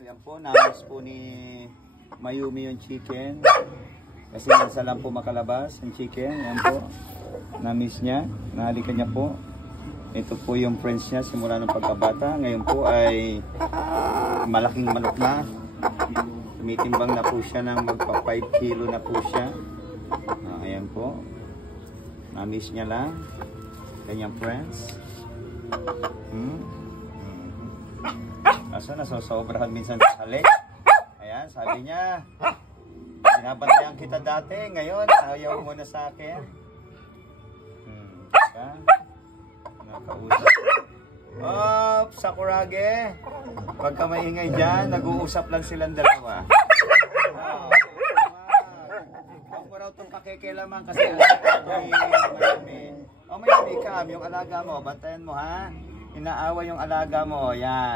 Ayan po, namiss po ni Mayumi yung chicken. Kasi nasa lang po makalabas yung chicken. Ayan po, namiss niya. Nahalikan niya po. Ito po yung friends niya simula ng pagkabata. Ngayon po ay malaking manok na. Tumitimbang na po siya ng magpa 5 kilo na po siya. Ayan po. Namiss niya lang. Kanyang friends. Kaso nasosobrahan minsan sa halik. Ayan, sabi niya, binabantayan kita dati, ngayon ayaw mo na sa akin. Nakausap. Oh, Sakurage. Pagka maingay dyan, nag-uusap lang silang dalawa. Huwag mo raw itong pakikilaman kasi alaga ni Mayumi. O Mayumi, Cam, yung alaga mo, bantayan mo ha. Inaawa yung alaga mo, yan.